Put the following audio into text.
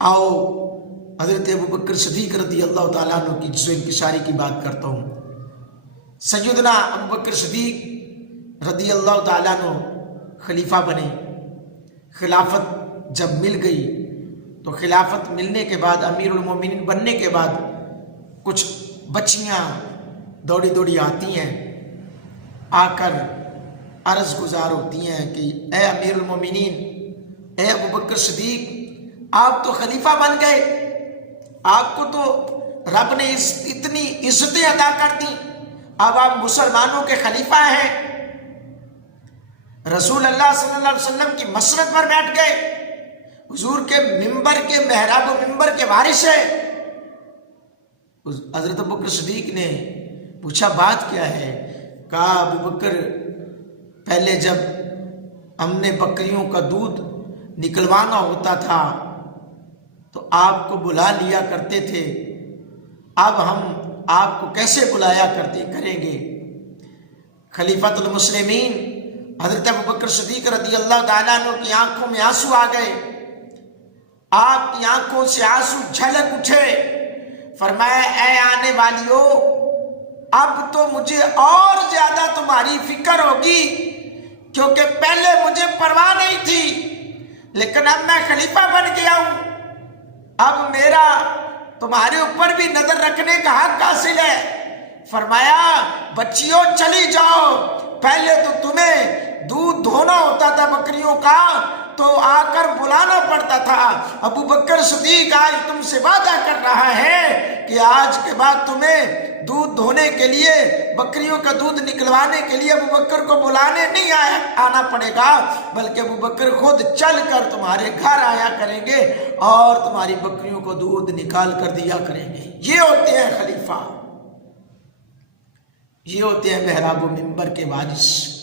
आओ हजरत अबू बकर सिद्दीक रज़ी अल्लाह ताला अन्हु की जुज़्व इंकिशारी की बात करता हूँ। सैयदना अबू बकर सिद्दीक रज़ी अल्लाह ताला अन्हु खलीफा बने। खिलाफत जब मिल गई तो खिलाफत मिलने के बाद, अमीरुल मोमिनीन बनने के बाद, कुछ बच्चियाँ दौड़ी दौड़ी आती हैं, आकर अर्ज गुजार होती हैं कि ए अमीरुल मोमिनीन, ए अबू बकर सिद्दीक, आप तो खलीफा बन गए, आपको तो रब ने इतनी इज्जतें अदा कर दी, अब आप मुसलमानों के खलीफा हैं। रसूल अल्लाह सल्लल्लाहु अलैहि वसल्लम की मसरत पर बैठ गए, हुजूर के मिंबर के मेहराब मिंबर के वारिस है। हजरत अबू बकर सिद्दीक ने पूछा बात क्या है? कहा अबू बकर, पहले जब हमने बकरियों का दूध निकलवाना होता था तो आपको बुला लिया करते थे, अब हम आपको कैसे बुलाया करेंगे? खलीफातुल मुस्लिमीन हजरत अबू बकर सिद्दीक रज़ी अल्लाह ताला अन्हु की आंखों में आंसू आ गए, आपकी आंखों से आंसू झलक उठे। फरमाया, ऐ आने वालियों, अब तो मुझे और ज्यादा तुम्हारी फिक्र होगी, क्योंकि पहले मुझे परवाह नहीं थी, लेकिन अब मैं खलीफा बन गया हूं, अब मेरा तुम्हारे ऊपर भी नजर रखने का हक हासिल है। फरमाया, बच्चियों चली जाओ, पहले तो तुम्हें दूध धोना होता था बकरियों का, तो आकर बुलाना पड़ता था। अबू बकर सिद्दीक आज तुमसे वादा कर रहा है कि आज के बाद तुम्हें दूध धोने के लिए, बकरियों का दूध निकलवाने के लिए अबू बकर को बुलाने नहीं आना पड़ेगा, बल्कि अबू बकर खुद चल कर तुम्हारे घर आया करेंगे और तुम्हारी बकरियों को दूध निकाल कर दिया करेंगे। ये होते हैं खलीफा, ये होते हैं मेहराब मिंबर के वारिस।